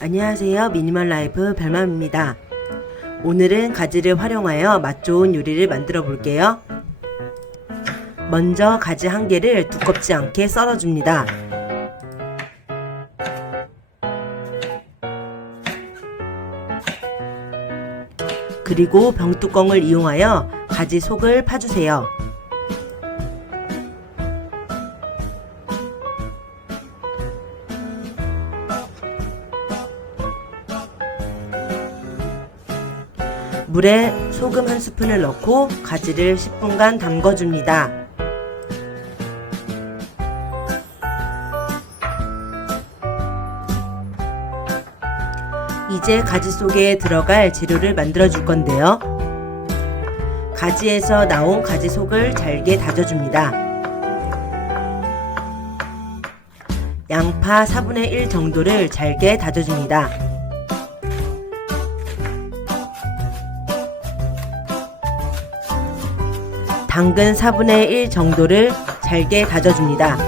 안녕하세요. 미니멀 라이프 별맘입니다. 오늘은 가지를 활용하여 맛 좋은 요리를 만들어 볼게요. 먼저 가지 한 개를 두껍지 않게 썰어 줍니다. 그리고 병뚜껑을 이용하여 가지 속을 파주세요. 물에 소금 한 스푼을 넣고 가지를 10분간 담궈줍니다. 이제 가지 속에 들어갈 재료를 만들어 줄 건데요. 가지에서 나온 가지 속을 잘게 다져줍니다. 양파 4분의 1 정도를 잘게 다져줍니다. 당근 4분의 1 정도를 잘게 다져줍니다.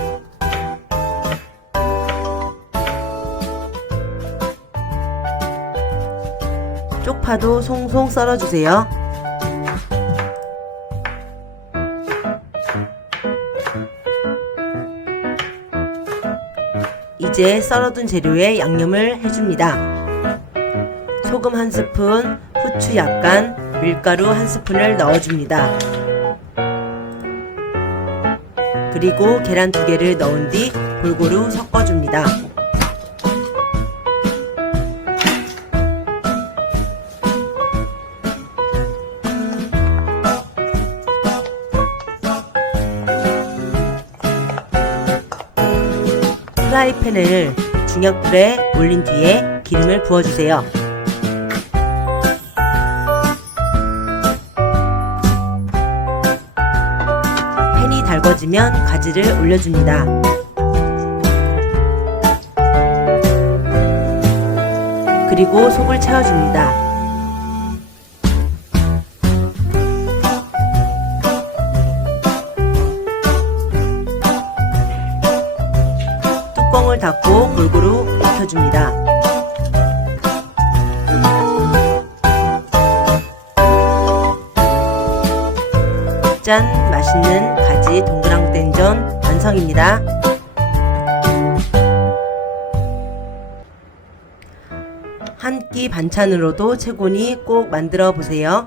쪽파도 송송 썰어주세요. 이제 썰어둔 재료에 양념을 해줍니다. 소금 한 스푼, 후추 약간, 밀가루 한 스푼을 넣어줍니다. 그리고 계란 두 개를 넣은 뒤 골고루 섞어줍니다. 프라이팬을 중약불에 올린 뒤에 기름을 부어주세요. 달궈지면 가지를 올려줍니다. 그리고 속을 채워줍니다. 뚜껑을 닫고 골고루 익혀줍니다. 짠! 맛있는 가지 동그랑땡전 완성입니다. 한 끼 반찬으로도 최고니 꼭 만들어 보세요.